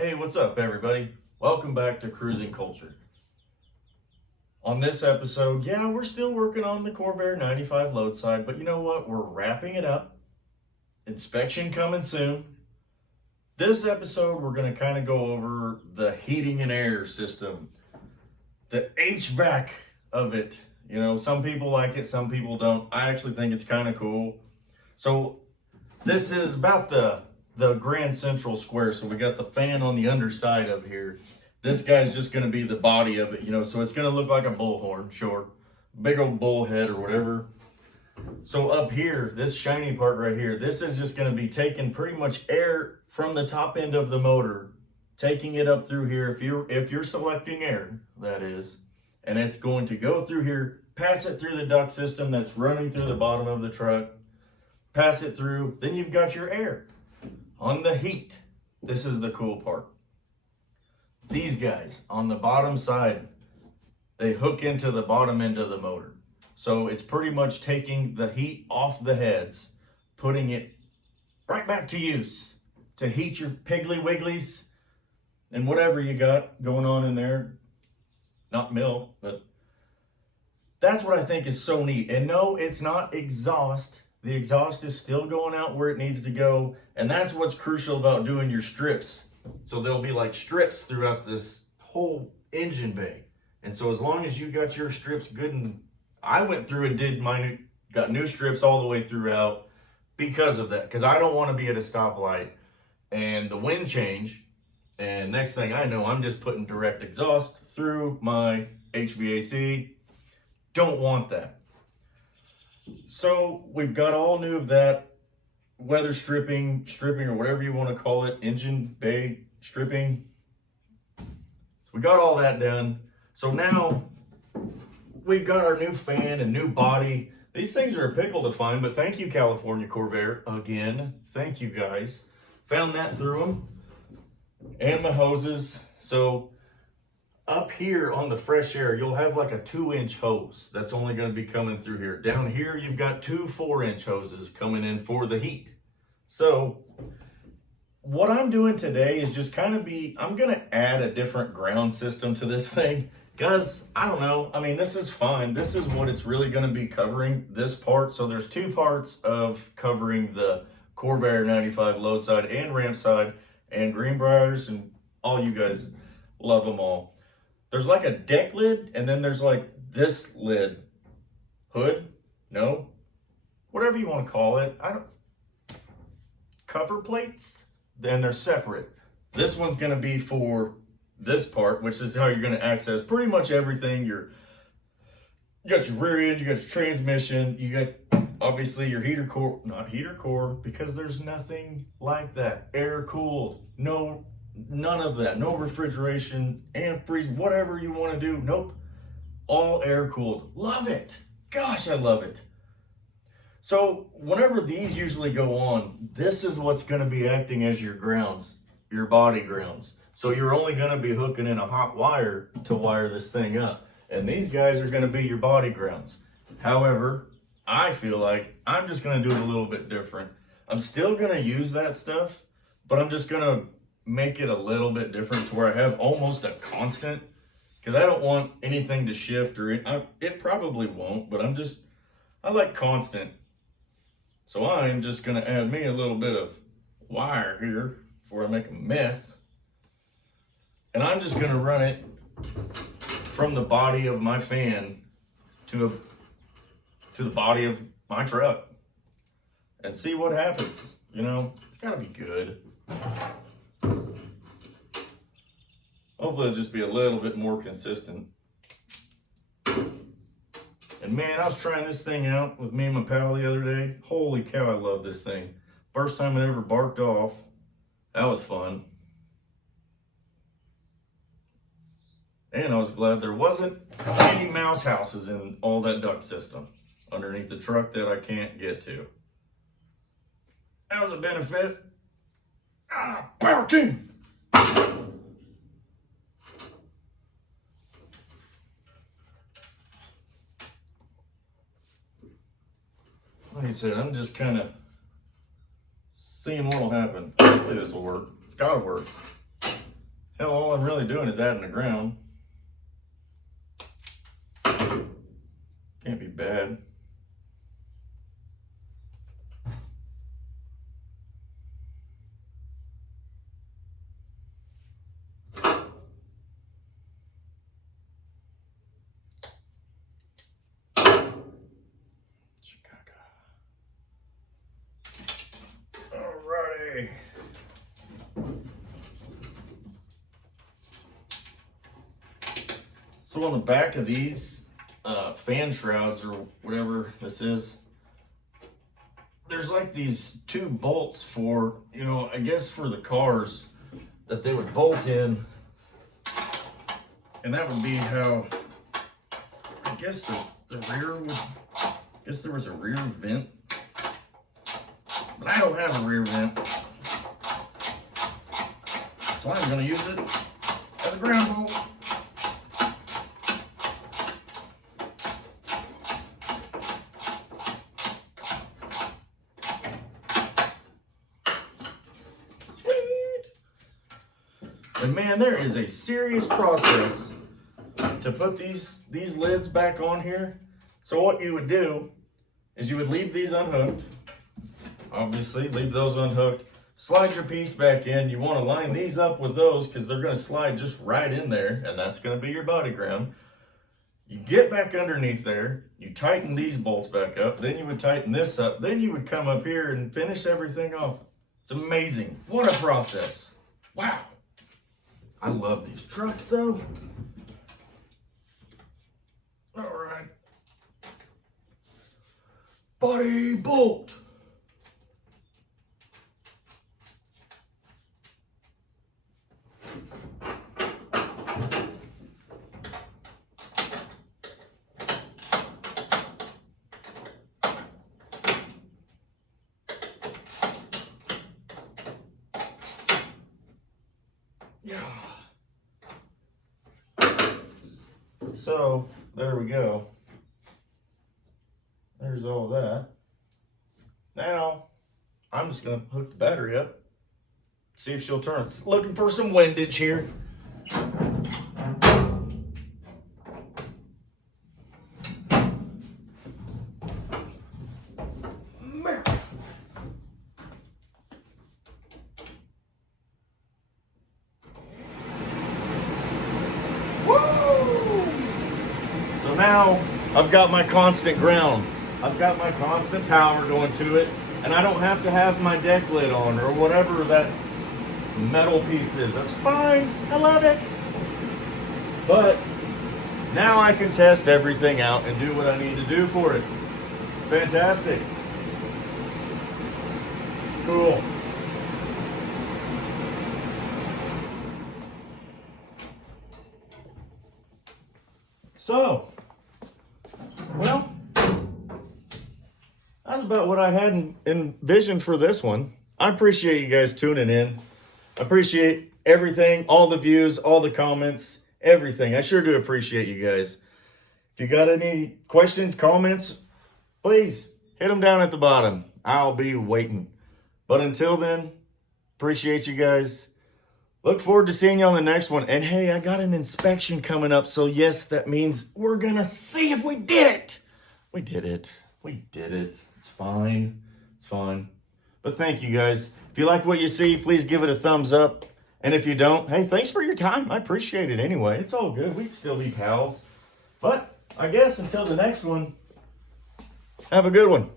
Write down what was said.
Hey, what's up, everybody? Welcome back to Cruising Culture. On this episode, we're still working on the Corvair 95 loadside, but you know what? We're wrapping it up. Inspection coming soon. This episode, we're going to kind of go over the heating and air system, the HVAC of it. You know, some people like it, some people don't. I actually think it's kind of cool. So this is about the grand central square. So we got the fan on the underside of here. This guy's just going to be the body of it, you know, so it's going to look like a bullhorn, sure. Big old bull head or whatever. So up here, this shiny part right here, this is just going to be taking pretty much air from the top end of the motor, taking it up through here, if you're selecting air, that is, and it's going to go through here, pass it through the duct system that's running through the bottom of the truck, pass it through, then you've got your air. On the heat, this is the cool part. These guys on the bottom side, they hook into the bottom end of the motor. So it's pretty much taking the heat off the heads, putting it right back to use to heat your Piggly Wigglies and whatever you got going on in there. Not milk, but that's what I think is so neat. And no, it's not exhaust. The exhaust is still going out where it needs to go. And that's what's crucial about doing your strips. So there'll be like strips throughout this whole engine bay. And so as long as you got your strips good, and I went through and did got new strips all the way throughout because of that. Because I don't want to be at a stoplight and the wind change. And next thing I know, I'm just putting direct exhaust through my HVAC. Don't want that. So we've got all new of that, weather stripping or whatever you want to call it, engine bay stripping. So we got all that done. So now we've got our new fan and new body. These things are a pickle to find, but thank you, California Corvair, again. Thank you, guys. Found that through them. And my hoses. So up here on the fresh air, you'll have like a 2-inch hose that's only going to be coming through here. Down here, you've got 2 4-inch hoses coming in for the heat. So what I'm doing today is just I'm going to add a different ground system to this thing. Because, I don't know, I mean, this is fine. This is what it's really going to be covering, this part. So there's 2 parts of covering the Corvair 95 load side and ramp side and Greenbriers, and all you guys love them all. There's like a deck lid, and then there's like this lid, hood, no, whatever you want to call it. Cover plates, then they're separate. This one's going to be for this part, which is how you're going to access pretty much everything. You got your rear end, you got your transmission, you got obviously your heater core, not heater core, because there's nothing like that. Air cooled, no. None of that. No refrigeration, antifreeze, whatever you want to do. Nope. All air cooled. Love it. Gosh, I love it. So whenever these usually go on, this is what's going to be acting as your grounds, your body grounds. So you're only going to be hooking in a hot wire to wire this thing up. And these guys are going to be your body grounds. However, I feel like I'm just going to do it a little bit different. I'm still going to use that stuff, but I'm just going to make it a little bit different to where I have almost a constant, because I don't want anything to shift, or it probably won't, but I like constant. So I'm just going to add me a little bit of wire here before I make a mess. And I'm just going to run it from the body of my fan to the body of my truck and see what happens. You know, it's got to be good. Hopefully it'll just be a little bit more consistent. And man, I was trying this thing out with me and my pal the other day. Holy cow, I love this thing. First time it ever barked off. That was fun. And I was glad there wasn't any mouse houses in all that duct system underneath the truck that I can't get to. That was a benefit. Power team! Like I said, I'm just kind of seeing what will happen. Hopefully this will work. It's got to work. Hell, all I'm really doing is adding the ground. Can't be bad. Alrighty. So on the back of these fan shrouds or whatever this is, there's like these two bolts for, you know, I guess for the cars that they would bolt in. And that would be how, I guess the rear would, I guess there was a rear vent. But I don't have a rear vent. So I'm gonna use it as a ground bolt. And man, there is a serious process to put these lids back on here. So what you would do is you would leave these unhooked. Obviously, leave those unhooked. Slide your piece back in. You want to line these up with those because they're going to slide just right in there, and that's going to be your body ground. You get back underneath there. You tighten these bolts back up. Then you would tighten this up. Then you would come up here and finish everything off. It's amazing. What a process. Wow. I love these trucks though. All right. Body bolt. Yeah. So there we go. There's all that. Now I'm just gonna hook the battery up. See if she'll turn. Looking for some windage here. So now I've got my constant ground. I've got my constant power going to it, and I don't have to have my deck lid on or whatever that metal piece is. That's fine. I love it. But now I can test everything out and do what I need to do for it. Fantastic. Cool. So, well, that's about what I had envisioned for this one. I appreciate you guys tuning in. I appreciate everything, all the views, all the comments, everything. I sure do appreciate you guys. If you got any questions, comments, please hit them down at the bottom. I'll be waiting. But until then, appreciate you guys. Look forward to seeing you on the next one. And hey, I got an inspection coming up. So yes, that means we're going to see if we did it. We did it. We did it. It's fine. It's fine. But thank you guys. If you like what you see, please give it a thumbs up. And if you don't, hey, thanks for your time. I appreciate it anyway. It's all good. We can still be pals. But I guess until the next one, have a good one.